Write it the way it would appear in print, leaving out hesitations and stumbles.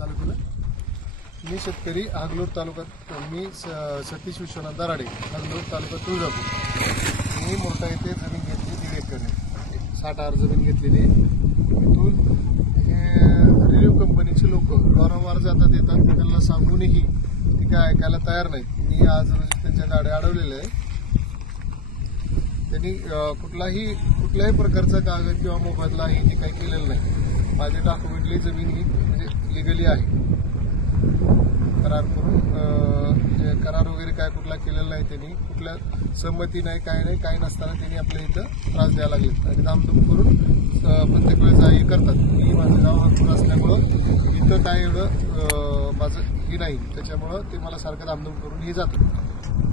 चालू केलं। मी शेतकरी हागलोर तालुक्यात, मी सतीश विश्वनाथ दराडे, हागलोर तालुका तुळजापूर। मी मोठा येथे जमीन घेतली 1.5 एकर, 60 आर जमीन घेतलेली आहे। तिथून हे रिलीफ कंपनीचे लोक वारंवार जातात येतात, त्यांना सांगूनही ती काय ऐकायला तयार नाहीत। मी आज रोजी त्यांच्या गाड्या अडवलेल्या आहे। त्यांनी कुठल्याही प्रकारचा कागद किंवा मोबदलाही ते काही केलेलं नाही। माझी डॉक्युमेंटली जमीन ही म्हणजे लिगली आहे, करार करून करार वगैरे काय कुठला केलेला नाही। त्यांनी कुठल्या संमती नाही, काय नाही, काही नसताना त्यांनी आपल्या इथं त्रास द्यायला लागले आणि दामदूम करून प्रत्येक वेळेस हे करतात। मी माझं गाव हागलोर असल्यामुळं इथं काय एवढं माझं हे नाही, त्याच्यामुळं ते मला सारखं दामदूम करून हे जातात।